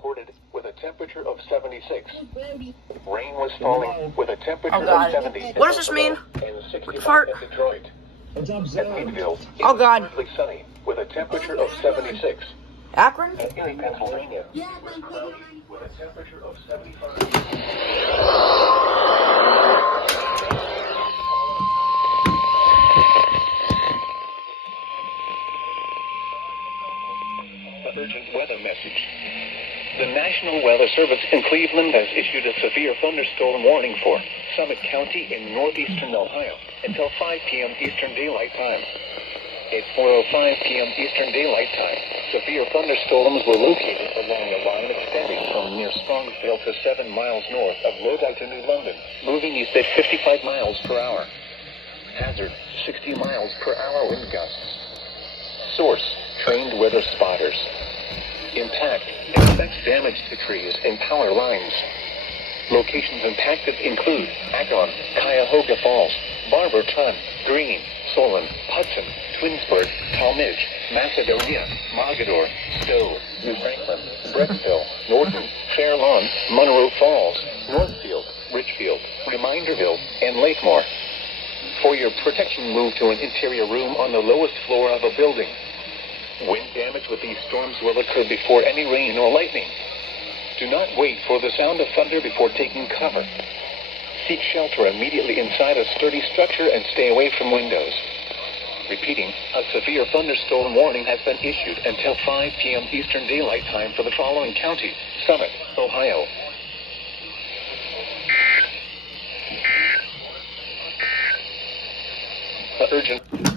reported with a temperature of 76. Rain was falling with a temperature Oh God. of 70. What does this mean? And 65 Fart. at Detroit. At Meadville, it Oh was God. partly sunny with a temperature of 76. Akron? At Erie, Pennsylvania, it was cloudy with a temperature of 75. Urgent weather message. The National Weather Service in Cleveland has issued a severe thunderstorm warning for Summit County in northeastern Ohio until 5 p.m. Eastern Daylight Time. At 4:05 p.m. Eastern Daylight Time, severe thunderstorms were located along a line extending from near Strongsdale to 7 miles north of Lodi to New London, moving east at 55 miles per hour. Hazard, 60 miles per hour wind gusts. Source, trained weather spotters. Impact, expects damage to trees and power lines. Locations impacted include Akron, Cuyahoga Falls, Barberton, Greene, Solon, Hudson, Twinsburg, Talmadge, Macedonia, Mogador, Stowe, New Franklin, Brecksville, Norton, Fair Lawn, Monroe Falls, Northfield, Richfield, Reminderville, and Lakemore. For your protection, move to an interior room on the lowest floor of a building. Wind damage with these storms will occur before any rain or lightning. Do not wait for the sound of thunder before taking cover. Seek shelter immediately inside a sturdy structure and stay away from windows. Repeating, a severe thunderstorm warning has been issued until 5 p.m. Eastern Daylight Time for the following counties: Summit, Ohio. Urgent.